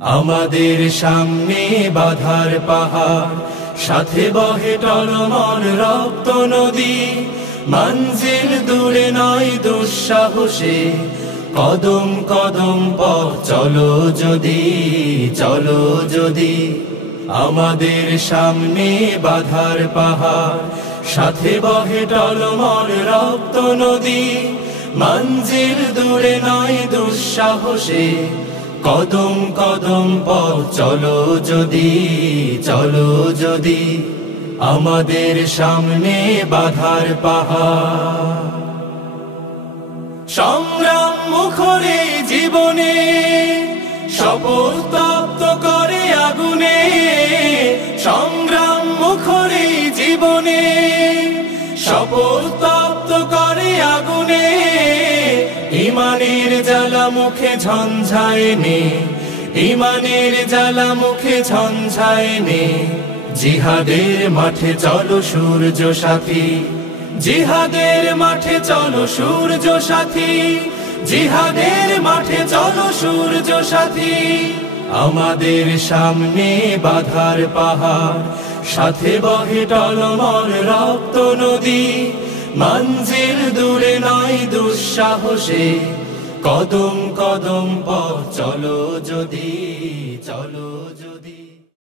আমাদের সামনে বাধার পাহাড়, সাথে বহে টলমল রক্ত নদী। মঞ্জিল দূরে নয় দুঃসাহসে, কদম কদম পথ চলো যদি, চলো যদি। আমাদের সামনে বাধার পাহাড়, সাথে বহে টলমল রক্ত নদী। মঞ্জিল দূরে নয় দুঃসাহসে, কদম কদম পথ চলো যদি, চলো যদি। আমাদের সামনে বাধার পাহাড়, সংগ্রাম মুখরে জীবনে, শপথ তপ্ত করে আগুনে। সংগ্রাম মুখরে জীবনে, শপথ তপ্ত করে আগুনে। ইমানের জ্বালা মুখে ঝঞ্ঝায় নে, ইমানের জ্বালা মুখে ঝঞ্ঝায় নে। জিহাদের মাঠে চলো সূর্য সাথী, জিহাদের মাঠে চলো সূর্য সাথী। জিহাদের মাঠে চলো সূর্য সাথী। আমাদের সামনে বাধার পাহাড়, সাথে বহে টলমল রক্ত নদী। মঞ্জিল দূরে নয় দুঃসাহসে, কদম কদম পথ চলো যদি, চলো যদি।